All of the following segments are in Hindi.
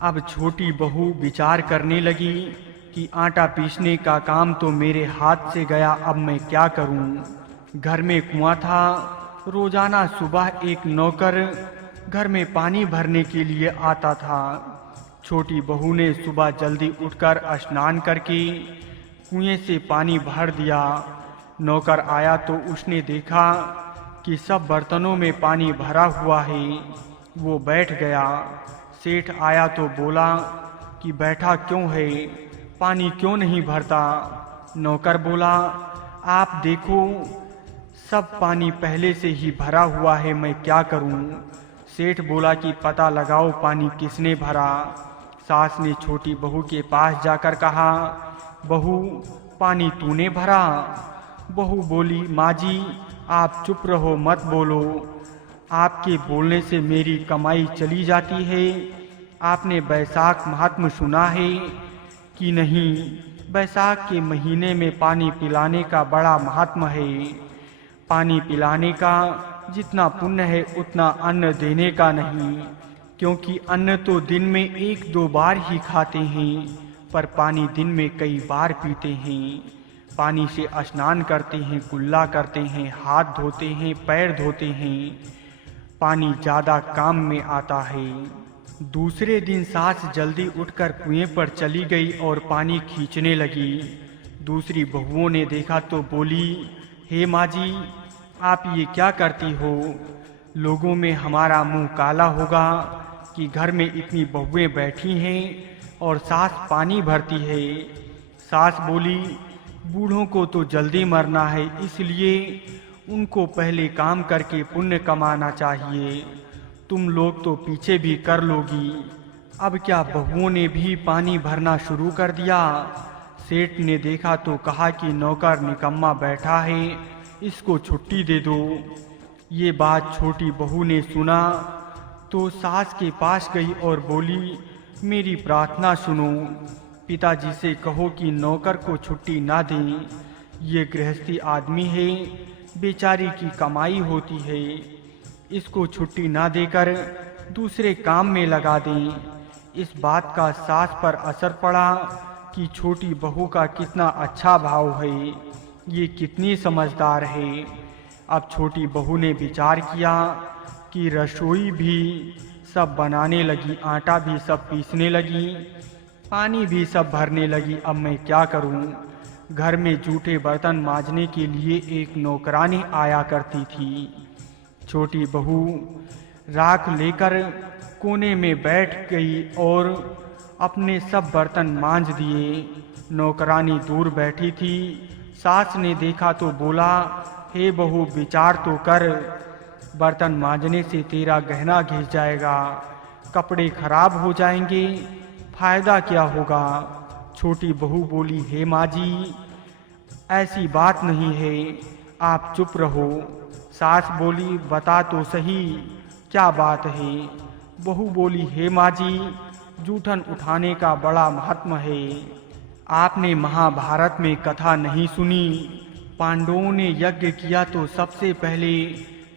अब छोटी बहू विचार करने लगी कि आटा पीसने का काम तो मेरे हाथ से गया, अब मैं क्या करूं। घर में कुआं था। रोजाना सुबह एक नौकर घर में पानी भरने के लिए आता था। छोटी बहू ने सुबह जल्दी उठकर स्नान करके कुएं से पानी भर दिया। नौकर आया तो उसने देखा कि सब बर्तनों में पानी भरा हुआ है। वो बैठ गया। सेठ आया तो बोला कि बैठा क्यों है, पानी क्यों नहीं भरता। नौकर बोला, आप देखो सब पानी पहले से ही भरा हुआ है, मैं क्या करूं। सेठ बोला कि पता लगाओ पानी किसने भरा। सास ने छोटी बहू के पास जाकर कहा, बहू पानी तूने भरा। बहू बोली, माँ जी आप चुप रहो, मत बोलो। आपके बोलने से मेरी कमाई चली जाती है। आपने बैसाख महात्म सुना है कि नहीं? बैसाख के महीने में पानी पिलाने का बड़ा महात्म है। पानी पिलाने का जितना पुण्य है उतना अन्न देने का नहीं, क्योंकि अन्न तो दिन में एक दो बार ही खाते हैं, पर पानी दिन में कई बार पीते हैं। पानी से स्नान करते हैं, कुल्ला करते हैं, हाथ धोते हैं, पैर धोते हैं। पानी ज़्यादा काम में आता है। दूसरे दिन सास जल्दी उठकर कुएं पर चली गई और पानी खींचने लगी। दूसरी बहुओं ने देखा तो बोली, हे माँ जी आप ये क्या करती हो? लोगों में हमारा मुंह काला होगा कि घर में इतनी बहुएं बैठी हैं और सास पानी भरती है। सास बोली, बूढ़ों को तो जल्दी मरना है, इसलिए उनको पहले काम करके पुण्य कमाना चाहिए। तुम लोग तो पीछे भी कर लोगी। अब क्या बहुओं ने भी पानी भरना शुरू कर दिया? सेठ ने देखा तो कहा कि नौकर निकम्मा बैठा है, इसको छुट्टी दे दो। ये बात छोटी बहू ने सुना तो सास के पास गई और बोली, मेरी प्रार्थना सुनो। पिताजी से कहो कि नौकर को छुट्टी ना दें। ये गृहस्थी आदमी है, बेचारी की कमाई होती है, इसको छुट्टी ना देकर दूसरे काम में लगा दें। इस बात का सास पर असर पड़ा कि छोटी बहू का कितना अच्छा भाव है, ये कितनी समझदार है। अब छोटी बहू ने विचार किया कि रसोई भी सब बनाने लगी, आटा भी सब पीसने लगी, पानी भी सब भरने लगी, अब मैं क्या करूं। घर में जूठे बर्तन मांजने के लिए एक नौकरानी आया करती थी। छोटी बहू राख लेकर कोने में बैठ गई और अपने सब बर्तन मांज दिए। नौकरानी दूर बैठी थी। सास ने देखा तो बोला, हे बहू विचार तो कर, बर्तन मांजने से तेरा गहना घिस जाएगा, कपड़े खराब हो जाएंगे, फायदा क्या होगा। छोटी बहू बोली, हे माँ जी ऐसी बात नहीं है, आप चुप रहो। सास बोली, बता तो सही क्या बात है। बहू बोली, हे माँ जी जूठन उठाने का बड़ा महात्म है। आपने महाभारत में कथा नहीं सुनी? पांडवों ने यज्ञ किया तो सबसे पहले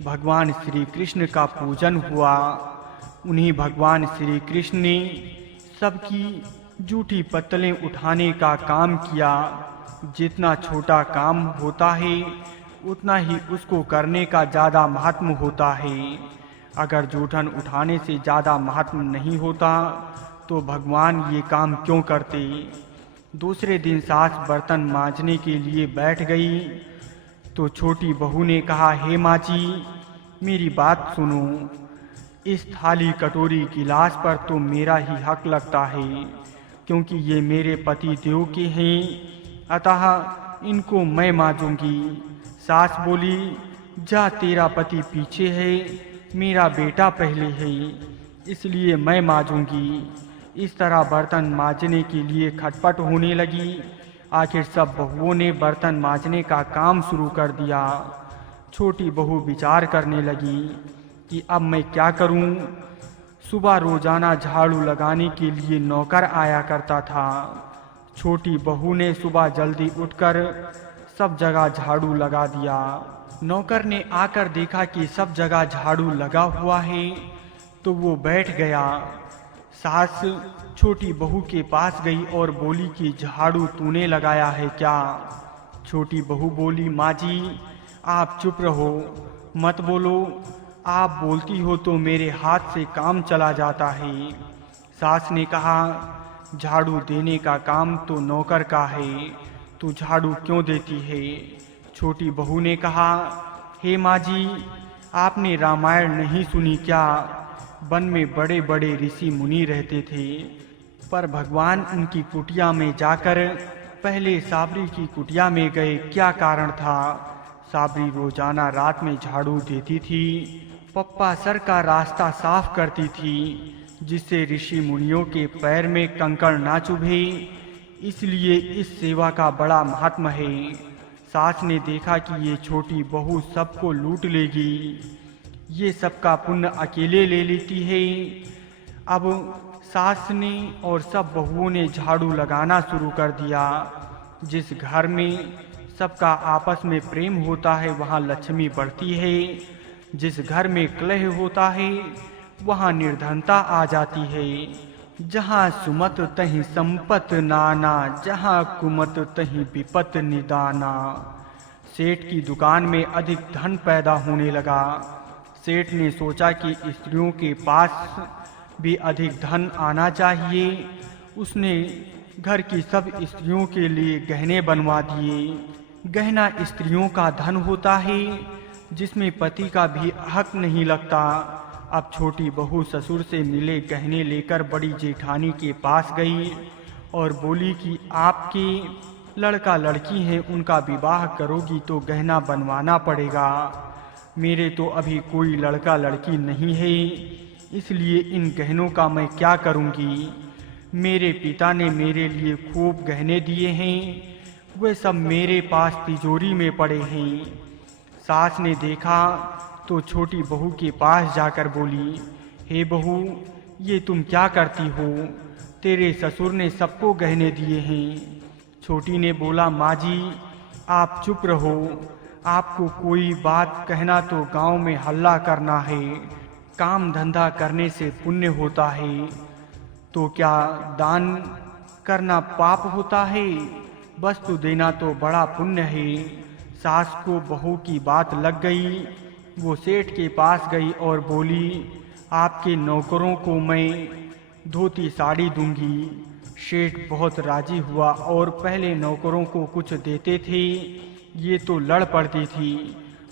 भगवान श्री कृष्ण का पूजन हुआ। उन्हीं भगवान श्री कृष्ण ने सबकी जूठी पत्तलें उठाने का काम किया। जितना छोटा काम होता है उतना ही उसको करने का ज़्यादा महात्म होता है। अगर जूठन उठाने से ज़्यादा महात्म नहीं होता तो भगवान ये काम क्यों करते। दूसरे दिन सास बर्तन मांजने के लिए बैठ गई तो छोटी बहू ने कहा, हे माँ जी मेरी बात सुनो, इस थाली कटोरी गिलास पर तो मेरा ही हक लगता है, क्योंकि ये मेरे पति देव के हैं, अतः इनको मैं मांजूंगी। सास बोली, जा तेरा पति पीछे है, मेरा बेटा पहले है, इसलिए मैं मांजूंगी। इस तरह बर्तन मांजने के लिए खटपट होने लगी। आखिर सब बहुओं ने बर्तन मांजने का काम शुरू कर दिया। छोटी बहू विचार करने लगी कि अब मैं क्या करूं। सुबह रोजाना झाड़ू लगाने के लिए नौकर आया करता था। छोटी बहू ने सुबह जल्दी उठकर सब जगह झाड़ू लगा दिया। नौकर ने आकर देखा कि सब जगह झाड़ू लगा हुआ है तो वो बैठ गया। सास छोटी बहू के पास गई और बोली कि झाड़ू तूने लगाया है क्या? छोटी बहू बोली, माँ जी आप चुप रहो, मत बोलो, आप बोलती हो तो मेरे हाथ से काम चला जाता है। सास ने कहा, झाड़ू देने का काम तो नौकर का है, तू झाड़ू क्यों देती है? छोटी बहू ने कहा, हे माँ जी आपने रामायण नहीं सुनी क्या? वन में बड़े बड़े ऋषि मुनि रहते थे, पर भगवान उनकी कुटिया में जाकर पहले साबरी की कुटिया में गए, क्या कारण था? साबरी रोजाना रात में झाड़ू देती थी, पप्पा सर का रास्ता साफ करती थी, जिससे ऋषि मुनियों के पैर में कंकड़ ना चुभे, इसलिए इस सेवा का बड़ा महात्म है। सास ने देखा कि ये छोटी बहू सबको लूट लेगी, ये सबका पुण्य अकेले ले लेती है। अब सास ने और सब बहुओं ने झाड़ू लगाना शुरू कर दिया। जिस घर में सबका आपस में प्रेम होता है वहाँ लक्ष्मी बढ़ती है, जिस घर में कलह होता है वहाँ निर्धनता आ जाती है। जहाँ सुमत तहीं संपत नाना, जहाँ कुमत तहीं विपत निदाना। सेठ की दुकान में अधिक धन पैदा होने लगा। सेठ ने सोचा कि स्त्रियों के पास भी अधिक धन आना चाहिए। उसने घर की सब स्त्रियों के लिए गहने बनवा दिए। गहना स्त्रियों का धन होता है जिसमें पति का भी हक नहीं लगता। अब छोटी बहू ससुर से मिले गहने लेकर बड़ी जेठानी के पास गई और बोली कि आपके लड़का लड़की हैं, उनका विवाह करोगी तो गहना बनवाना पड़ेगा। मेरे तो अभी कोई लड़का लड़की नहीं है, इसलिए इन गहनों का मैं क्या करूंगी? मेरे पिता ने मेरे लिए खूब गहने दिए हैं, वे सब मेरे पास तिजोरी में पड़े हैं। सास ने देखा तो छोटी बहू के पास जाकर बोली, हे बहू ये तुम क्या करती हो? तेरे ससुर ने सबको गहने दिए हैं। छोटी ने बोला, माँ जी आप चुप रहो, आपको कोई बात कहना तो गांव में हल्ला करना है। काम धंधा करने से पुण्य होता है, तो क्या दान करना पाप होता है? वस्तु देना तो बड़ा पुण्य है। सास को बहू की बात लग गई। वो सेठ के पास गई और बोली, आपके नौकरों को मैं धोती साड़ी दूंगी। सेठ बहुत राजी हुआ और पहले नौकरों को कुछ देते थे, ये तो लड़ पड़ती थी,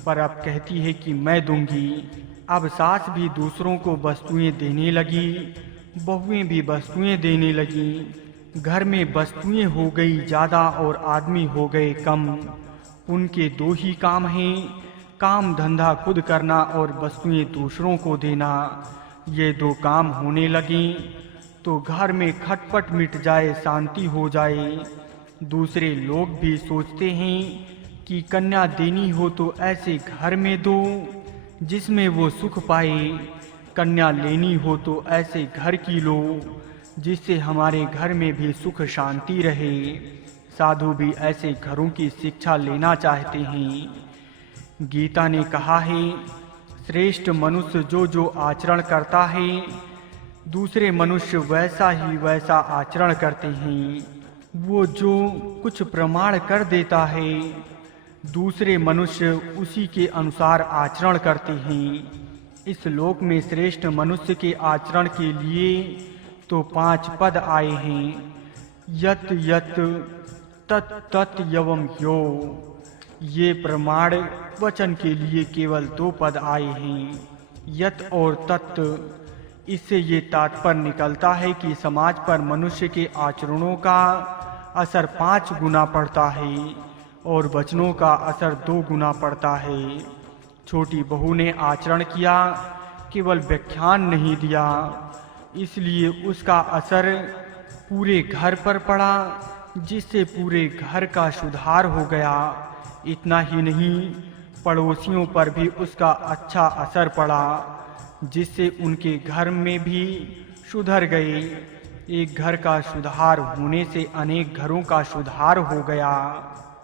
पर अब कहती है कि मैं दूंगी। अब सास भी दूसरों को वस्तुएं देने लगी, बहुएं भी वस्तुएं देने लगी। घर में वस्तुएं हो गई ज़्यादा और आदमी हो गए कम। उनके दो ही काम हैं, काम धंधा खुद करना और वस्तुएं दूसरों को देना। ये दो काम होने लगे तो घर में खटपट मिट जाए, शांति हो जाए। दूसरे लोग भी सोचते हैं कि कन्या देनी हो तो ऐसे घर में दो जिसमें वो सुख पाए, कन्या लेनी हो तो ऐसे घर की लो जिससे हमारे घर में भी सुख शांति रहे। साधु भी ऐसे घरों की शिक्षा लेना चाहते हैं। गीता ने कहा है, श्रेष्ठ मनुष्य जो जो आचरण करता है दूसरे मनुष्य वैसा ही वैसा आचरण करते हैं। वो जो कुछ प्रमाण कर देता है दूसरे मनुष्य उसी के अनुसार आचरण करते हैं। इस लोक में श्रेष्ठ मनुष्य के आचरण के लिए तो 5 पद आए हैं, यत यत तत् तत् यवम यो। ये प्रमाण वचन के लिए केवल 2 पद आए हैं, यत और तत्। इससे ये तात्पर्य निकलता है कि समाज पर मनुष्य के आचरणों का असर 5 गुना पड़ता है और वचनों का असर 2 गुना पड़ता है। छोटी बहू ने आचरण किया, केवल व्याख्यान नहीं दिया, इसलिए उसका असर पूरे घर पर पड़ा, जिससे पूरे घर का सुधार हो गया। इतना ही नहीं, पड़ोसियों पर भी उसका अच्छा असर पड़ा, जिससे उनके घर में भी सुधर गए। एक घर का सुधार होने से अनेक घरों का सुधार हो गया।